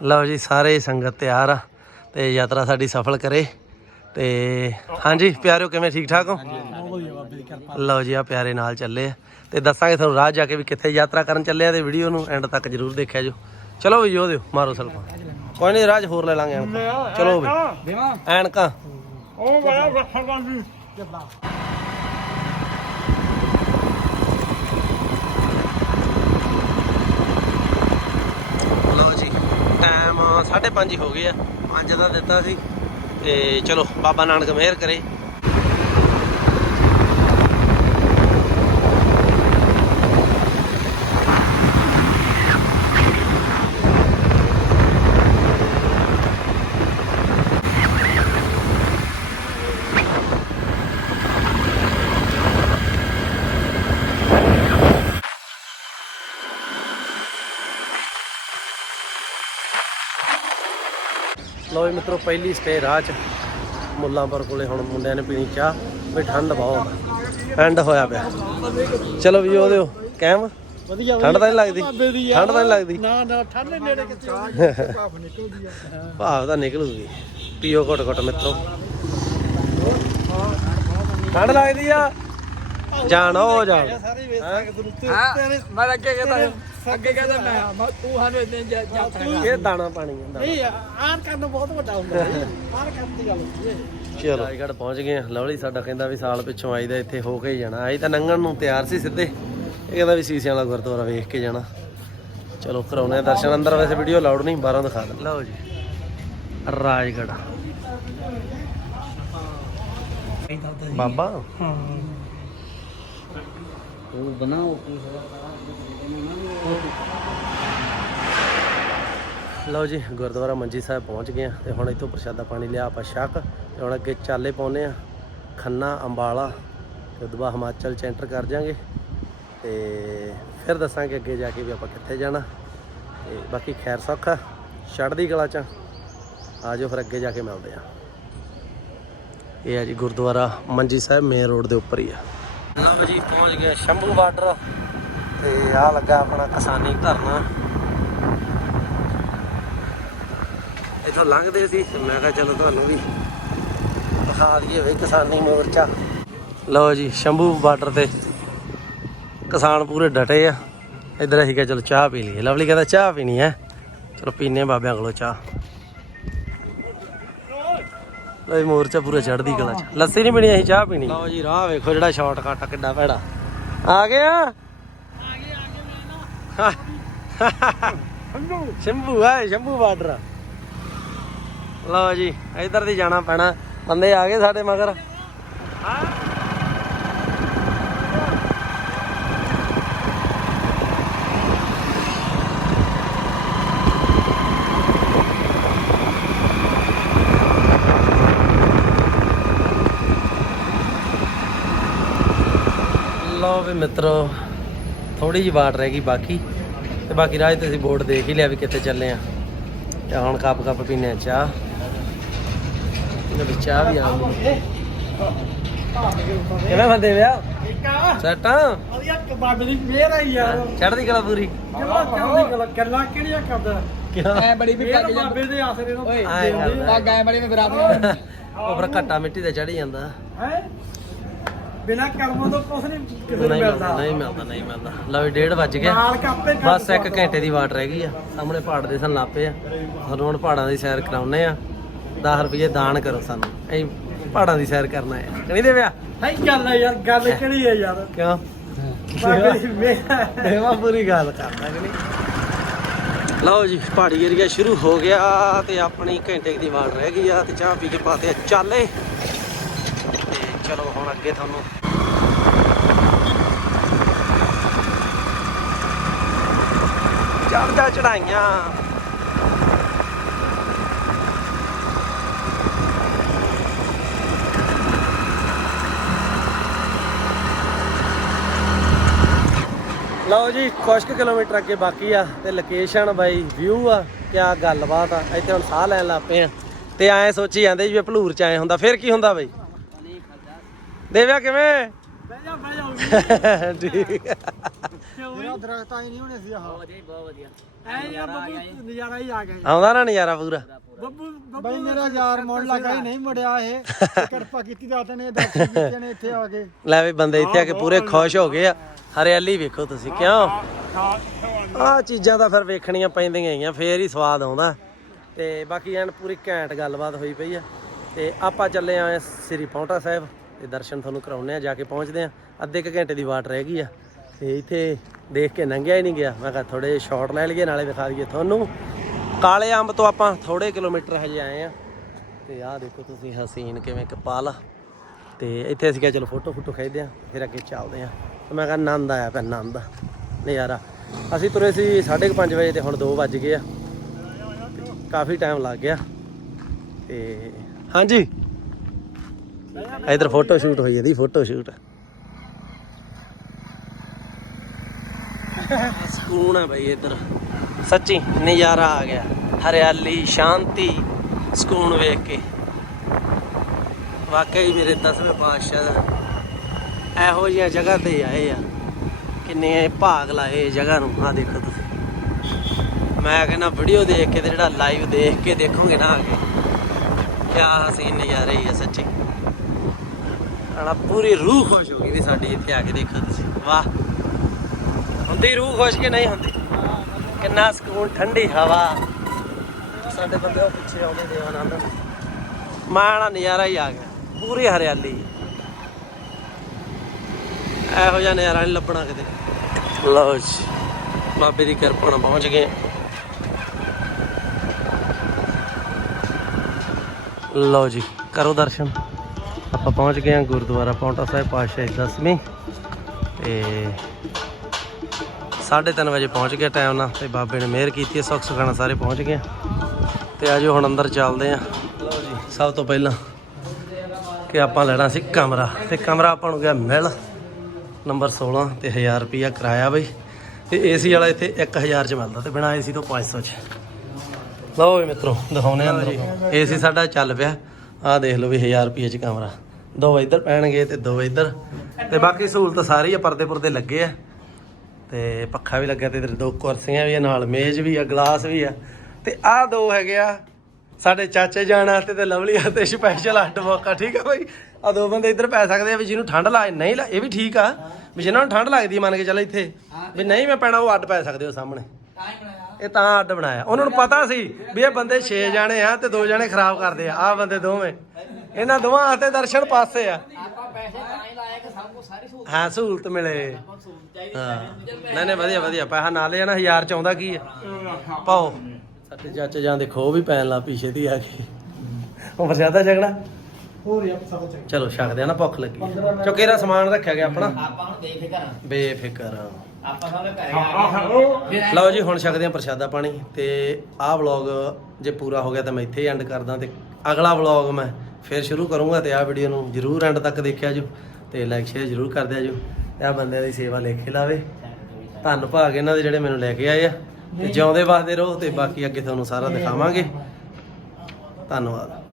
ਲਓ ਜੀ ਸਾਰੇ ਸੰਗਤ ਤਿਆਰ ਆ ਤੇ ਯਾਤਰਾ ਸਾਡੀ ਸਫਲ ਕਰੇ ਤੇ ਹਾਂਜੀ ਪਿਆਰਿਓ ਕਿਵੇਂ ਠੀਕ ਠਾਕ ਹੋ? ਲਓ ਜੀ ਆ ਪਿਆਰੇ ਨਾਲ ਚੱਲੇ ਆ ਤੇ ਦੱਸਾਂਗੇ ਤੁਹਾਨੂੰ ਰਾਹ ਜਾ ਕੇ ਵੀ ਕਿੱਥੇ ਯਾਤਰਾ ਕਰਨ ਚੱਲੇ ਆ ਤੇ ਵੀਡੀਓ ਨੂੰ ਐਂਡ ਤੱਕ ਜਰੂਰ ਦੇਖਿਆ ਜੋ ਚਲੋ ਵੀ ਜੋ ਦਿਓ ਮਾਰੋ ਸਲਫਾ ਕੋਈ ਨਹੀਂ ਰਾਜ ਹੋਰ ਲੈ ਲਾਂਗੇ ਐਨਕਾਂ। ਚਲੋ ਵੀ। ਐਨਕਾਂ। ਉਹ ਬੜਾ ਵੱਖਰ ਗਾਂਦੀ 5.5 ਹੀ ਹੋ ਗਏ ਆ। 5 ਦਾ ਦਿੱਤਾ ਸੀ। ਤੇ ਚਲੋ, ਬਾਬਾ ਨਾਨਕ ਮਿਹਰ ਕਰੇ। ਜੀ ਮਿੱਤਰੋ ਪਹਿਲੀ ਸਟੇ ਰਾਹ ਚ ਮੁੱਲਾਂਪੁਰ ਕੋਲੇ ਹੁਣ ਮੁੰਡਿਆਂ ਨੇ ਪੀਣੀ ਚਾਹ। ਵੀ ਠੰਡ ਬਹੁਤ ਐਂਡ ਹੋਇਆ ਪਿਆ। ਚਲੋ ਵੀ ਉਹਦੇ ਕੈਮ? ਵਧੀਆ ਠੰਡ ਤਾਂ ਨਹੀਂ ਲੱਗਦੀ। ਠੰਡ ਤਾਂ ਨਹੀਂ ਲੱਗਦੀ। ਨਾ ਨਾ ਠੰਡ ਨੇੜੇ ਕਿੱਥੇ ਭਾਫ ਨਿਕਲਦੀ ਆ। ਭਾਵ ਤਾਂ ਨਿਕਲੂਗੀ। ਪੀਓ ਘਟ ਘਟ ਮਿੱਤਰੋ। ਠੰਡ ਲੱਗਦੀ ਆ। ਜਾਣ ਉਹ ਜਾਣ। ਸਾਰੇ ਵੇਚ ਸਕਦੇ ਨੂੰ ਤੇ ਤੇਰੇ ਮੈਂ ਅੱਗੇ ਕਹਿੰਦਾ ਅੱਗੇ ਕਹਿੰਦਾ ਮੈਂ ਆ, ਮੈਂ ਤੂੰ ਸਾਨੂੰ ਇਦਾਂ ਜਾ ਇਹ ਦਾਣਾ ਪਾਣੀ ਹੁੰਦਾ ਨਹੀਂ ਆਰ ਕਰਨ ਬਹੁਤ ਵੱਡਾ ਹੁੰਦਾ ਹੈ। ਆਰ ਕਰਨ ਦੀ ਗੱਲ ਹੁੰਦੀ ਹੈ। ਚਲੋ। ਰਾਜਗੜ੍ਹ ਪਹੁੰਚ ਗਏ ਆ ਲਵਲੀ ਸਾਡਾ ਕਹਿੰਦਾ ਵੀ ਸਾਲ ਪਿੱਛੋਂ ਆਈਦਾ ਇੱਥੇ ਹੋ ਕੇ ਹੀ ਜਾਣਾ। ਅਸੀਂ ਤਾਂ ਨੰਗਣ ਨੂੰ ਤਿਆਰ ਸੀ ਸਿੱਧੇ। ਇਹ ਕਹਿੰਦਾ ਵੀ ਸੀਸਿਆਂ ਵਾਲਾ ਗੁਰਦੁਆਰਾ ਵੇਖ ਕੇ ਜਾਣਾ। ਚਲੋ ਕਰਾਉਣੇ ਆ ਦਰਸ਼ਨ। ਅੰਦਰ ਵੈਸੇ ਵੀਡੀਓ ਲਾਉਡ ਨਹੀਂ ਬਾਹਰੋਂ ਦਿਖਾ ਦੇ ਲਓ ਜੀ। ਰਾਜਗੜ੍ਹ। ਬਾਬਾ? ਉਹ ਬਣਾਓ ਲਓ ਜੀ, ਗੁਰਦੁਆਰਾ ਮੰਜੀ ਸਾਹਿਬ ਪਹੁੰਚ ਗਏ ਆ ਤੇ ਹੁਣ ਇੱਥੋਂ ਪ੍ਰਸ਼ਾਦਾ ਪਾਣੀ ਲਿਆ ਆਪਾਂ ਸ਼ੱਕ ਤੇ ਹੁਣ ਅੱਗੇ ਚਾਲੇ ਪਾਉਨੇ ਆ, ਖੰਨਾ, ਅੰਬਾਲਾ ਤੇ ਉਦੋਂ ਬਾਅਦ ਹਿਮਾਚਲ ਚ ਐਂਟਰ ਕਰ ਜਾਾਂਗੇ ਤੇ ਫਿਰ ਦੱਸਾਂਗੇ ਅੱਗੇ ਜਾ ਕੇ ਵੀ ਆਪਾਂ ਕਿੱਥੇ ਜਾਣਾ ਤੇ ਬਾਕੀ ਖੈਰ ਸੌਖਾ ਚੜ੍ਹਦੀ ਕਲਾ ਚ ਆ। ਜਾਓ ਫਿਰ ਅੱਗੇ ਜਾ ਕੇ ਮਿਲਦੇ ਆ। ਇਹ ਆ ਜੀ ਗੁਰਦੁਆਰਾ ਮੰਜੀ ਸਾਹਿਬ ਮੇਨ ਰੋਡ ਦੇ ਉੱਪਰ ਹੀ ਆ। ਲਓ ਜੀ ਪਹੁੰਚ ਗਏ ਸ਼ੰਭੂ ਬਾਰਡਰ। ਤੇ ਆ ਲੱਗਾ ਆਪਣਾ ਕਿਸਾਨੀ ਧਰਨਾ। ਇੱਥੋਂ ਲੰਘਦੇ ਸੀ ਮੈਂ ਕਿਹਾ ਚਲੋ ਤੁਹਾਨੂੰ ਵੀ ਦਿਖਾ ਦਈਏ ਵੀ ਕਿਸਾਨੀ ਮੋਰਚਾ। ਲਓ ਜੀ, ਸ਼ੰਭੂ ਬਾਰਡਰ ਤੇ ਕਿਸਾਨ ਪੂਰੇ ਡਟੇ ਆ। ਇੱਧਰ ਅਸੀਂ ਕਿਹਾ ਚਲੋ ਚਾਹ ਪੀ ਲਈਏ। ਲਵਲੀ ਕਹਿੰਦਾ ਚਾਹ ਪੀਣੀ ਹੈ। ਚਲੋ ਪੀਨੇ ਬਾਬਿਆਂ ਕੋਲੋਂ ਚਾਹ। ਜੀ ਮੋਰਚਾ ਪੂਰਾ ਚੜ੍ਹਦੀ ਕਲਾ ਚ। ਲੱਸੀ ਨਹੀਂ ਪੀਣੀ ਅਸੀਂ ਚਾਹ ਪੀਣੀ। ਲਓ ਜੀ ਰਾਹ ਵੇਖੋ ਜਿਹੜਾ ਸ਼ਾਰਟਕਟ ਕਿੱਡਾ ਭੈੜਾ। ਆ ਗਿਆ ਆ? ਗਏ ਮੈਂ ਸ਼ੰਭੂ ਹੈ ਸ਼ੰਭੂ ਬਾਰਡਰ ਲਓ ਜੀ ਇੱਧਰ ਦੀ ਜਾਣਾ ਪੈਣਾ। ਬੰਦੇ ਆ ਗਏ ਸਾਡੇ ਮਗਰ। ਲਓ ਵੀ ਮਿੱਤਰੋ ਥੋੜੀ ਜਿਹੀ ਬਾਟ ਰਹਿ ਗਈ ਬਾਕੀ ਤੇ ਬਾਕੀ ਰਾਜ ਤੇ ਅਸੀਂ ਬੋਰਡ ਦੇਖ ਹੀ ਲਿਆ ਵੀ ਕਿੱਥੇ ਚੱਲੇ ਆ ਤੇ ਹੁਣ ਕੱਪ ਕੱਪ ਪੀਨੇ ਆ ਚਾਹ ਇਹਦੇ ਵਿੱਚ ਚਾਹ ਵੀ ਆ ਗਈ ਕਿਵੇਂ ਬੰਦੇ ਵਿਆ ਸੱਟਾਂ ਵਧੀਆ ਬਾਬੇ ਦੀ ਮਿਹਰ ਆ ਯਾਰ ਚੜ੍ਹਦੀ ਕਲਾ ਪੂਰੀ ਗੱਲਾਂ ਕਿਹੜੀਆਂ ਕਰਦਾ ਐ ਬੜੀ ਵੀ ਪੱਗ ਜਾ ਬਾਬੇ ਦੇ ਆਸਰੇ ਨੂੰ ਓਏ। ਪੱਗ ਐ ਬੜੀ ਮੈਂ ਬਰਾਬਰ ਉਹ ਫਿਰ ਘੱਟਾ ਮਿੱਟੀ ਤੇ ਚੜੀ ਜਾਂਦਾ ਹੈ ਬਿਨਾ ਕਰਮਾਂ ਤੋਂ ਕੁਛ ਨਹੀਂ ਕਿਸੇ ਨੂੰ ਨਹੀਂ ਮਿਲਦਾ। ਮਿਲਦਾ ਨਹੀਂ ਮਿਲਦਾ ਨਹੀਂ ਮਿਲਦਾ। ਲਓ 1:30 ਵੱਜ ਗਿਆ ਨਾਲ ਕਾਪੇ ਕਰ ਬਸ ਇੱਕ ਘੰਟੇ ਦੀ ਵਾਟ ਰਹਿ ਗਈ ਆ। ਸਾਹਮਣੇ ਪਹਾੜ ਦੇ ਸਨ ਲਾਪੇ ਆ। ਹੁਣ ਪਹਾੜਾਂ ਦੀ ਸੈਰ ਕਰਾਉਨੇ ਆ। 10 ਰੁਪਏ ਦਾਨ ਕਰੋ ਸਾਨੂੰ। ਅਸੀਂ ਪਹਾੜਾਂ ਦੀ ਸੈਰ ਕਰਨਾ ਹੈ ਨਹੀਂ ਦੇਵਿਆ ਸਹੀ ਗੱਲ ਹੈ ਯਾਰ ਗੱਲ ਕਿਹੜੀ ਹੈ ਯਾਰ? ਕਿਉਂ? ਬਾਬੇ ਦੀ ਮਿਹਰ। ਹੈ। ਦੇਵਾ ਪੂਰੀ ਗੱਲ ਕਰਦਾ ਕਿ ਨਹੀਂ? ਲਓ ਜੀ ਪਹਾੜੀ ਏਰੀਆ ਸ਼ੁਰੂ ਹੋ ਗਿਆ ਤੇ ਆਪਣੀ ਘੰਟੇ ਕੁ ਦੀ ਵਾਟ ਰਹਿ ਗਈ ਆ ਤੇ ਚਾਹ ਪੀ ਕੇ ਪਾਤੇ ਆ ਚਾਲੇ। ਤੇ ਚਲੋ ਹੁਣ ਅੱਗੇ ਤੁਹਾਨੂੰ ਚੜਦਾ ਚੜਾਈਆਂ। ਲਓ ਜੀ ਕੁਛ ਕੁ ਕਿਲੋਮੀਟਰ ਅੱਗੇ ਬਾਕੀ ਆ ਤੇ ਲੋਕੇਸ਼ਨ ਬਾਈ ਵਿਊ ਆ, ਕਿਆ ਗੱਲਬਾਤ ਆ। ਇੱਥੇ ਹੁਣ ਸਾਹ ਲੈਣ ਲੱਗ ਪਏ ਆ। ਤੇ ਐਂ ਸੋਚੀ ਜਾਂਦੇ ਜੀ ਭਲੂਰ ਚ ਆਏ ਹੁੰਦਾ, ਫਿਰ ਕੀ ਹੁੰਦਾ ਬਾਈ? ਦੇਵਿਆ, ਕਿਵੇਂ? ਠੀਕ ਆ। ਕਿਉਂ ਦਰਖਤਾਂ ਹੀ ਨਹੀਂ ਹੋਣੇ ਸੀ ਆਹ। ਵਧੀਆ ਬਹੁਤ ਵਧੀਆ। ਐ ਯਾਰ ਬੱਬੂ ਨਜ਼ਾਰਾ ਹੀ ਆ ਗਿਆ ਆਉਂਦਾ ਨਾ ਨਜ਼ਾਰਾ ਪੂਰਾ। ਬੱਬੂ ਬਈ ਮੇਰਾ ਯਾਰ ਮੁੰਡ ਲੱਗਾ ਹੀ ਨਹੀਂ ਮੁੜਿਆ ਇਹ। ਕਿਰਪਾ ਕੀਤੀ ਦਾਤ ਨੇ ਦਰਸ਼ਨ ਕੀਤੇ ਨੇ ਇੱਥੇ ਆ ਕੇ। ਲੈ ਵੀ ਬੰਦੇ ਇੱਥੇ ਆ ਕੇ ਪੂਰੇ ਖੁਸ਼ ਹੋ ਗਏ ਆ। ਹਰਿਆਲੀ ਵੇਖੋ ਤੁਸੀਂ ਕਿਉਂ? ਆਹ ਚੀਜ਼ਾਂ ਤਾਂ ਫਿਰ ਵੇਖਣੀਆਂ ਪੈਂਦੀਆਂ ਹੀ ਆ ਫੇਰ ਹੀ ਸਵਾਦ ਆਉਂਦਾ। ਤੇ ਬਾਕੀ ਐਨ ਪੂਰੀ ਘੈਂਟ ਗੱਲਬਾਤ ਹੋਈ ਪਈ ਆ। ਤੇ ਆਪਾਂ ਚੱਲੇ ਆਏ ਸ੍ਰੀ ਪੌਂਟਾ ਸਾਹਿਬ। ਤੇ ਦਰਸ਼ਨ ਤੁਹਾਨੂੰ ਕਰਾਉਣੇ ਆ, ਜਾ ਕੇ ਪਹੁੰਚਦੇ ਆ। ਅੱਧੇ ਕੁ ਘੰਟੇ ਦੀ ਵਾਟ ਰਹਿ ਗਈ ਆ। ਤੇ ਇੱਥੇ ਦੇਖ ਕੇ ਲੰਘਿਆ ਹੀ ਨਹੀਂ ਗਿਆ। ਮੈਂ ਕਿਹਾ ਥੋੜੇ ਸ਼ਾਟ ਲੈ ਲਈਏ, ਨਾਲੇ ਦਿਖਾ ਦਈਏ ਤੁਹਾਨੂੰ। ਕਾਲੇ ਅੰਬ ਤੋਂ ਆਪਾਂ ਥੋੜੇ ਕਿਲੋਮੀਟਰ ਹਜੇ ਆਏ ਆ। ਤੇ ਆਹ ਦੇਖੋ ਤੁਸੀਂ ਹਸੀਨ ਕਿਵੇਂ ਕਪਾਲ ਤੇ ਇੱਥੇ ਅਸੀਂ ਕਿਹਾ ਚਲੋ ਫੋਟੋ ਫੋਟੋ ਖਿੱਚਦੇ ਆ, ਫਿਰ ਅੱਗੇ ਚੱਲਦੇ ਆ। ਤੇ ਮੈਂ ਕਿਹਾ ਆਨੰਦ ਆਇਆ ਪਿਆ, ਆਨੰਦ ਨਜ਼ਾਰਾ। ਅਸੀਂ ਤੁਰੇ ਸੀ 5:30 ਵਜੇ ਤੇ ਹੁਣ 2 ਵੱਜ ਗਏ ਆ। ਕਾਫੀ ਟਾਈਮ ਲੱਗ ਗਿਆ। ਤੇ ਹਾਂਜੀ। ਇਧਰ ਫੋਟੋ ਸ਼ੂਟ ਹੋਈ ਇਹਦੀ ਫੋਟੋ ਸ਼ੂਟ। ਸਕੂਨ ਹੈ ਬਈ ਇੱਧਰ। ਸੱਚੀ ਨਜ਼ਾਰਾ ਆ ਗਿਆ। ਹਰਿਆਲੀ, ਸ਼ਾਂਤੀ, ਸਕੂਨ ਵੇਖ ਕੇ। ਵਾਕਈ ਮੇਰੇ ਦਸਵੇਂ ਪਾਤਸ਼ਾਹ ਦਾ ਇਹੋ ਜਿਹੀਆਂ ਜਗ੍ਹਾ ਤੇ ਆਏ ਆ। ਕਿੰਨੇ ਭਾਗ ਲਾਏ ਜਗ੍ਹਾ ਨੂੰ। ਆ ਦੇਖੋ ਤੁਸੀਂ। ਮੈਂ ਕਹਿੰਦਾ ਵੀਡੀਓ ਦੇਖ ਕੇ ਤੇ ਜਿਹੜਾ ਲਾਈਵ ਦੇਖ ਕੇ ਦੇਖੋਗੇ ਨਾ ਆ ਕੇ। ਕਿਆ ਹਸੀਨ ਨਜ਼ਾਰੇ ਹੀ ਆ ਸੱਚੀ। ਆਣਾ ਪੂਰੀ ਰੂਹ ਖੁਸ਼ ਹੋ ਗਈ ਵੀ ਸਾਡੀ ਇੱਥੇ ਆ ਕੇ ਦੇਖੋ ਤੁਸੀਂ। ਵਾਹ। ਹੁੰਦੀ ਰੂਹ ਖੁਸ਼ ਕਿ ਨਹੀਂ ਹੁੰਦੀ? ਕਿੰਨਾ ਸਕੂਨ, ਠੰਡੀ ਹਵਾ। ਸਾਡੇ ਬੰਦੇ ਉਹ ਪਿੱਛੇ ਆਉਂਦੇ ਦੇਵਾਨੰਦ ਮਾਣਾ ਨਜ਼ਾਰਾ ਹੀ ਆ ਗਿਆ। ਪੂਰੀ ਹਰਿਆਲੀ। ਇਹੋ ਜਿਹਾ ਨਜ਼ਾਰਾ ਨਹੀਂ ਲੱਭਣਾ ਕਿਤੇ। ਲਓ ਜੀ, ਬਾਬੇ ਦੀ ਕਿਰਪਾ ਨਾਲ ਪਹੁੰਚ ਗਏ। ਲਓ ਜੀ, ਕਰੋ ਦਰਸ਼ਨ। ਆਪਾਂ ਪਹੁੰਚ ਗਏ ਹਾਂ ਗੁਰਦੁਆਰਾ ਪੌਂਟਾ ਸਾਹਿਬ ਪਾਤਸ਼ਾਹੀ ਦਸਵੀਂ ਤੇ 3:30 ਵਜੇ ਪਹੁੰਚ ਗਿਆ ਟਾਈਮ ਨਾਲ ਤੇ ਬਾਬੇ ਨੇ ਮਿਹਰ ਕੀਤੀ ਸੁੱਖ ਸੁਖਾਣਾ ਸਾਰੇ ਪਹੁੰਚ ਗਏ ਤੇ ਆਜੋ ਹੁਣ ਅੰਦਰ ਚੱਲਦੇ ਆ ਲਓ ਜੀ ਸਭ ਤੋਂ ਪਹਿਲਾਂ ਕਿ ਆਪਾਂ ਲੈਣਾ ਸੀ ਕਮਰਾ ਤੇ ਕਮਰਾ ਆਪਾਂ ਨੂੰ ਗਿਆ ਮਿਲ। ਨੰਬਰ 16 ਤੇ 1000 ਰੁਪਿਆ ਕਿਰਾਇਆ ਬਈ। ਤੇ ਏਸੀ ਵਾਲਾ ਇੱਥੇ 1000 ਚ ਮਿਲਦਾ ਤੇ ਬਿਨਾ ਏਸੀ ਤੋਂ 500 ਚ। ਲਓ ਵੀ ਮਿੱਤਰੋ ਦਿਖਾਉਨੇ ਆ ਏਸੀ ਸਾਡਾ ਚੱਲ ਪਿਆ। ਆਹ ਦੇਖ ਲਓ ਵੀ 1000 ਰੁਪਏ ਚ ਕਮਰਾ। ਦੋ ਇੱਧਰ ਪੈਣਗੇ ਤੇ ਦੋ ਇੱਧਰ। ਤੇ ਬਾਕੀ ਸਹੂਲਤ ਸਾਰੀ ਆ, ਪਰਦੇ ਪੁਰਦੇ ਲੱਗੇ ਆ। ਤੇ ਪੱਖਾ ਵੀ ਲੱਗਿਆ ਤੇ ਇਧਰ ਦੋ ਕੁਰਸੀਆਂ ਵੀ ਆ, ਨਾਲ ਮੇਜ਼ ਵੀ ਆ, ਗਲਾਸ ਵੀ ਆ। ਤੇ ਆਹ ਦੋ ਹੈਗੇ ਆ, ਸਾਡੇ ਚਾਚੇ ਜਾਣ ਵਾਸਤੇ ਤੇ ਲਵਲੀ ਵਾਸਤੇ ਸਪੈਸ਼ਲ ਅੱਡ ਮੌਕਾ, ਠੀਕ ਆ ਬਾਈ? ਆ ਦੋ ਬੰਦੇ ਇੱਧਰ ਪੈ ਸਕਦੇ ਆ ਵੀ ਜਿਹਨੂੰ ਠੰਡ ਲੱਗ ਨਹੀਂ ਲਾ, ਇਹ ਵੀ ਠੀਕ ਆ। ਵੀ ਜਿਹਨਾਂ ਨੂੰ ਠੰਡ ਲੱਗਦੀ, ਮੰਨ ਕੇ ਚੱਲ ਇੱਥੇ, ਵੀ ਨਹੀਂ ਮੈਂ ਪੈਣਾ, ਉਹ ਅੱਡ ਪੈ ਸਕਦੇ ਹੋ ਸਾਹਮਣੇ। ਤਾਂ ਹੀ ਬਣਾਇਆ। ਇਹ ਤਾਂ ਅੱਡ ਬਣਾਇਆ। ਉਹਨਾਂ ਨੂੰ ਪਤਾ ਸੀ ਵੀ ਇਹ ਬੰਦੇ 6 ਜਾਣੇ ਆ ਤੇ ਦੋ ਜਾਣੇ ਖਰਾਬ ਕਰਦੇ ਆ। ਆਹ ਬੰਦੇ ਦੋਵੇਂ। ਇਹਨਾਂ ਦੋਵਾਂ ਵਾਸਤੇ ਦਰਸ਼ਨ ਪਾਸੇ ਆ। ਆਪਾਂ ਪੈਸੇ ਤਾਂ ਹੀ ਲਾਇਆ ਕਿ ਸਭ ਕੁਝ ਸਾਰੀ ਸਹੂਲਤ ਹਾਂ ਸਹੂਲਤ ਮਿਲੇ। ਹਾਂ। ਨਹੀਂ ਨਹੀਂ ਵਧੀਆ ਵਧੀਆ। ਪੈਸਾ ਨਾਲ ਲਿਆ ਨਾ 1000 ਚ ਆਉਂਦਾ ਕੀ ਆ? ਪਾਓ। ਸਾਡੇ ਚਾਚੇ ਜਾਂ ਦੇ ਖੋ ਵੀ ਪੈਣ ਲਾ ਪਿੱਛੇ ਦੀ ਆ ਕੇ। ਉਹ ਪ੍ਰਸ਼ਾਦਾ ਛਕਣਾ ਹੋਰ ਯਾਰ ਸਭ ਚਲੋ ਛਕਦੇ ਆ ਨਾ ਭੁੱਖ ਲੱਗੀ ਚੁੱਕੇ ਸਮਾਨ ਰੱਖਿਆ ਗਿਆ ਆਪਣਾ। ਆਪਾਂ ਹੁਣ ਬੇਫਿਕਰ ਬੇਫਿਕਰ ਆਪਾਂ ਸਭ ਘਰੇ ਆ ਗਏ। ਲਓ ਜੀ ਹੁਣ ਛਕਦੇ ਆ ਪ੍ਰਸ਼ਾਦਾ ਪਾਣੀ ਤੇ ਆਹ ਵਲੌਗ ਜੇ ਪੂਰਾ ਹੋ ਗਿਆ ਤਾਂ ਮੈਂ ਇੱਥੇ ਹੀ ਐਂਡ ਕਰਦਾ ਤੇ ਅਗਲਾ ਵਲੌਗ ਮੈਂ ਫਿਰ ਸ਼ੁਰੂ ਕਰੂੰਗਾ ਤੇ ਆਹ ਵੀਡੀਓ ਨੂੰ ਜਰੂਰ ਐਂਡ ਤੱਕ ਦੇਖਿਆ ਜੋ ਤੇ ਲਾਈਕ ਸ਼ੇਅਰ ਜਰੂਰ ਕਰ ਦਿਆ ਜੋ। ਤੇ ਆਹ ਬੰਦਿਆਂ ਦੀ ਸੇਵਾ ਲੇਖੇ ਲਾਵੇ। ਧੰਨ ਭਾਗ ਇਹਨਾਂ ਦੇ ਜਿਹੜੇ ਮੈਨੂੰ ਲੈ ਕੇ ਆਏ ਆ। ਤੇ ਜਿਉਂਦੇ ਵਾਸਤੇ ਰਹੋ ਤੇ ਬਾਕੀ ਅੱਗੇ ਤੁਹਾਨੂੰ ਸਾਰਾ ਦਿਖਾਵਾਂਗੇ। ਧੰਨਵਾਦ।